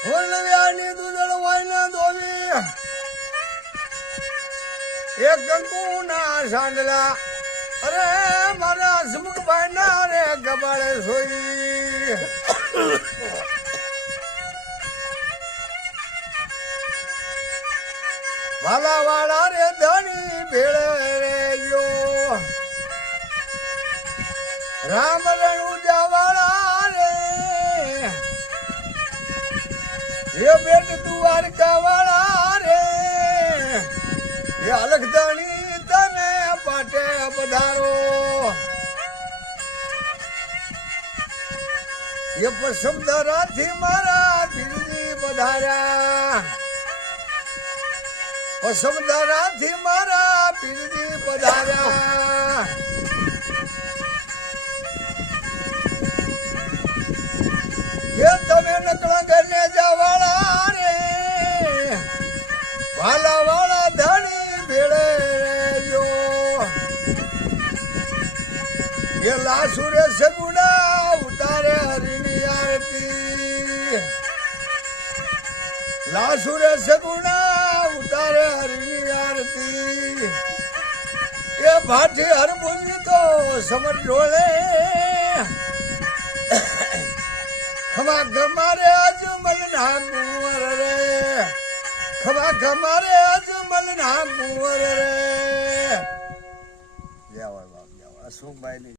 હોલવ્યાની દૂધળ વાયના દોવી એક કંકુના સાંડલા અરે મારા સુમુખભાઈ ના રે ગબાળે સોઈ વાલા વાળા રે ધણી ભેળે રે યો રામ રણુજા વાળા રે એ બેટ દ્વારકા વાળા રે એ અલગ ધણી તમે પાટે પધારો એ પસમ ધરાથી મારા પીરજી પધાર્યા પસમ ધરાથી મારા પીરજી પધાર્યા એ તમે નકળા ઘરને જવાળા રે વાલા વાળા ધણી ભેળે યો એ લાસુરે સગુડા ઉતારે હરિની આરતી લાસુરે સગુડા ઉતારે હરિની આરતી એ ભાઠી હરભુજી તો સમર ઢોળે ખમા ગમારે અજમલ ના કુંવર રે ખમા ગમારે અજમલ ના કુંવર રે જય બાપ જય અશોકભાઈ